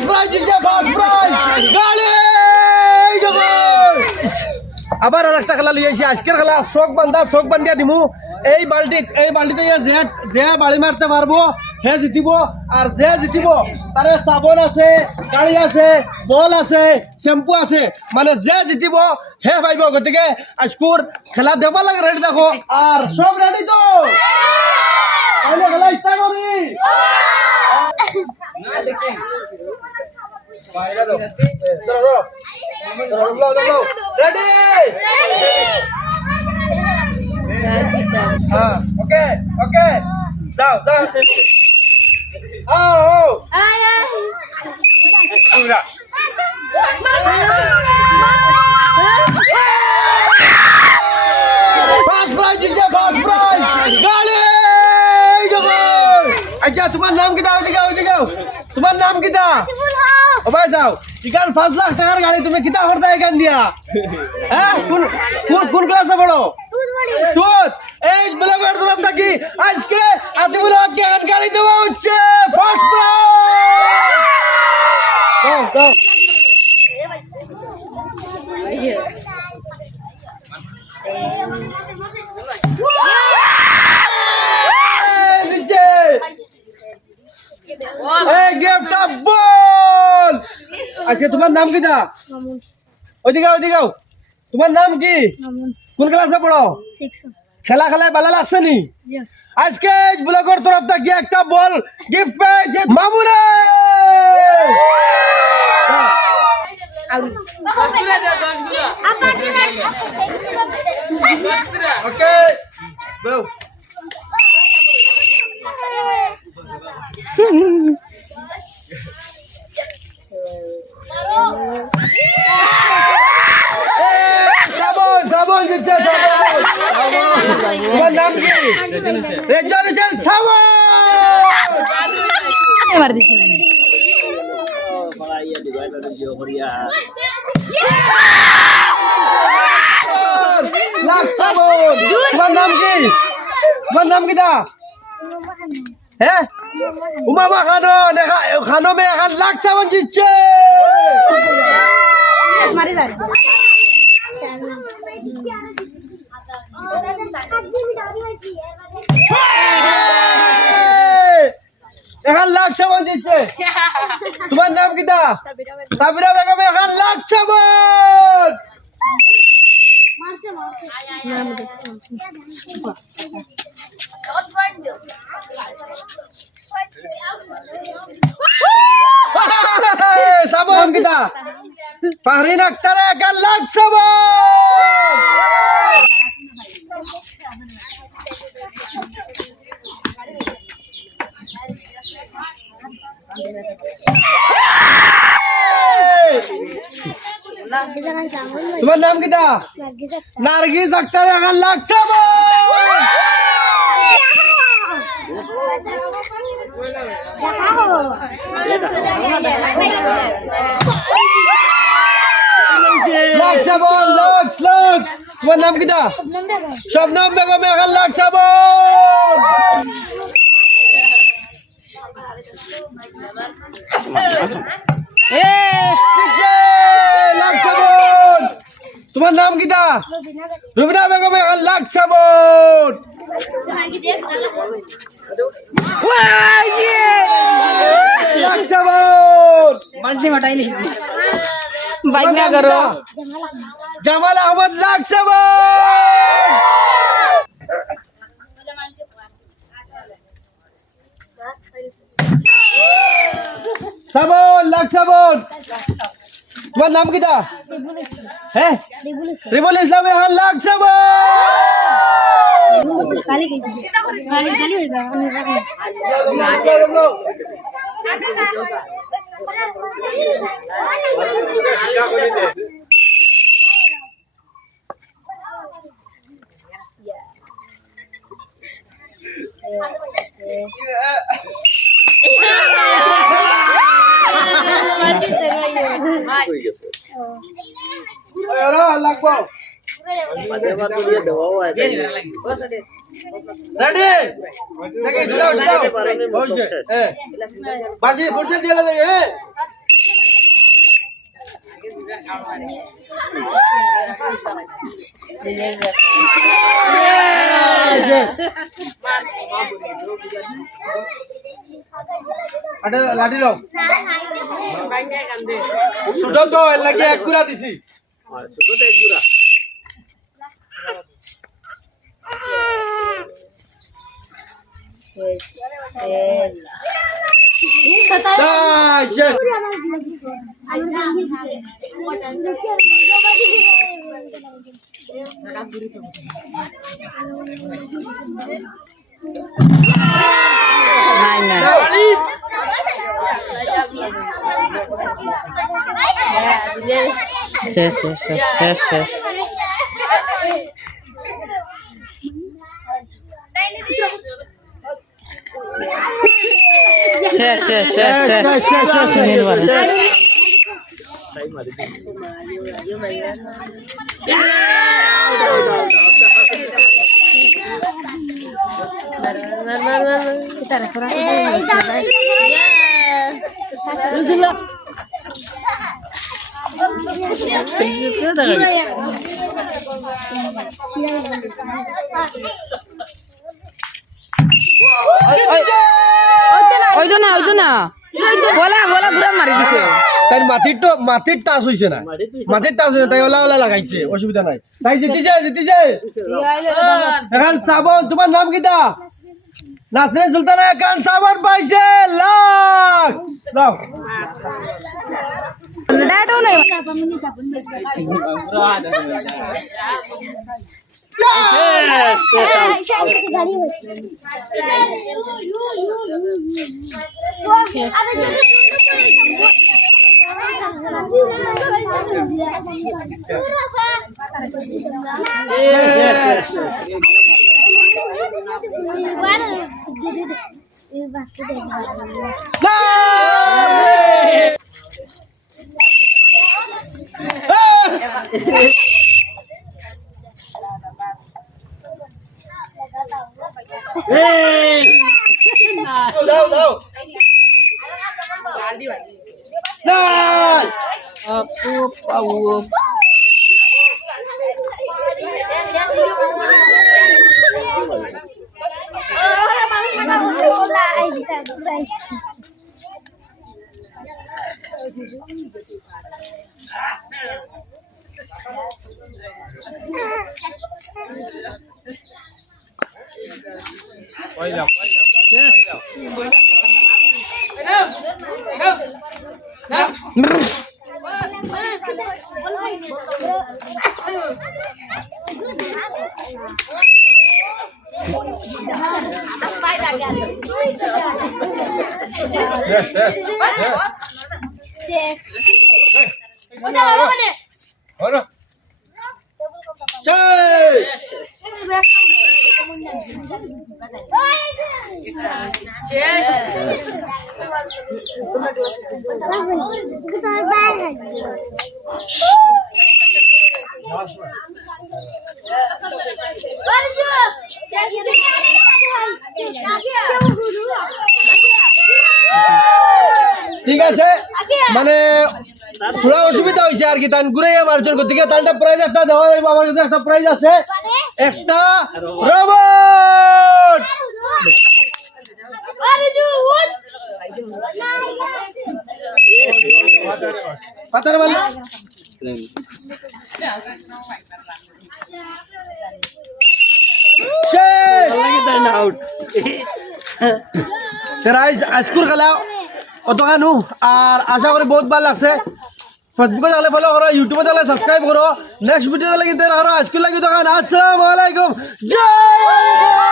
First prize জিতছে first prize গাড়ি আবার আরেকটা খেলা লই আইছি আজকের খেলা শোক বান্ধিয়া দিমু এই বালতিতে যে বাড়ি মারতে পারবো হে জিতিব আর যে জিতিব তারে সাবন আছে গাড়ি আছে বল আছে শ্যাম্পু আছে মানে যে জিতিব হে পাইব গতিকে আজকুর খেলা দেব লাগে রেডি দেখো আর সব রেডি তো তাহলে খেলা ইচ্ছা করি রেডি ওকে ওকে যাও যাও আও ফার্স্ট প্রাইজ জিতছে ফার্স্ট প্রাইজ গাড়ি আচ্ছা তোমার নাম কি দাও দিগাও তোমার নাম কি দা ও ভাই যাও ইকান 5 লাখ টাকার গাড়ি তুমি কিতা করতে এখান দিয়া হ্যাঁ কোন ক্লাসে পড়ো টুত এই ব্লগার তরফ থেকে আজকে আদিবুল হককে গাড়ি দেওয়া হচ্ছে ফার্স্ট প্রাইজ দাও এই গিফট অফ বল আচ্ছা তোমার নাম কি দা ওদিকে তোমার নাম কি কোন ক্লাসে পড়ো 6 খেলা খেলায় ভালো লাগছে নি আজকে ব্লগের তরফ থেকে একটা বল গিফট পেয়েছে মামুরে ওকে বাও সাবন জিতছে তোমার নাম কি রেজুলেশন সাবন মার দিছিলেন লাখ সাবন তোমার নাম কি দা হ্যাঁ উমামা খানো মে এখন লাখ সাবন জিতছে মারি যায় এখন লাখ সাবন জিতছে তোমার নাম কি দা সাবিরা বেগম এখন লাখ সাবন সাবন কি দা ফাহরিন আক্তার এখন লাখ সাবন তোমার নাম কি দা নার্গিস আক্তার এখন লাখ সাবন লাখ সাবন লাখ তোমার নাম কি দা শবনম বেগম এখন লাখ সাবন লাখ সাবন তোমার নাম কি দা রুবিনা বেগম এখন লাখ সাবন লাখ সাবন বালতি হটাই নি বাইক না করো জামাল আহমদ লাখ সাবন সাবন লাখ সাবন তোমার নাম কি দা হ্যাঁ রিবুল ইসলাম এখন লাখ সাবন গালি হইবা Ready? আরে লাঠি লো ছোট তো এর লাগি এক গুড়া দিছি ছোট তো এক গুড়া শেষ শেষ শেষ শেষ শেষ শেষ শেষ শেষ শেষ নির্বাণ ওইতো না বলা ঘুরা মারি দিছে তাই মাটির টাচ হইছে না মাটির টাচ হইছে তাই ওলা লাগাইছে অসুবিধা নাই তাই জিতিছে এখন সাবন তোমার নাম কিটা নাসরিন সুলতানা এখন সাবন পাইছে লাখ দাও দাও ঠিক আছে মানে পুরো অসুবিধা হয়েছে আর কি তান ঘুরে মারজন গতিকে তানটা প্রাইজ একটা দেওয়া যাবে আমার কাছে একটা প্রাইজ আছে একটা রোবট পাতার বল আজকুর খেলা অতখানু আর আশা করি বহুত ভালো লাগছে ফেসবুকে দেখলে ফলো করো ইউটিউবে দেখলে সাবস্ক্রাইব করো নেক্সট ভিডিও দেখলে আজকুর লাগি তখন আসসালামু আলাইকুম জয়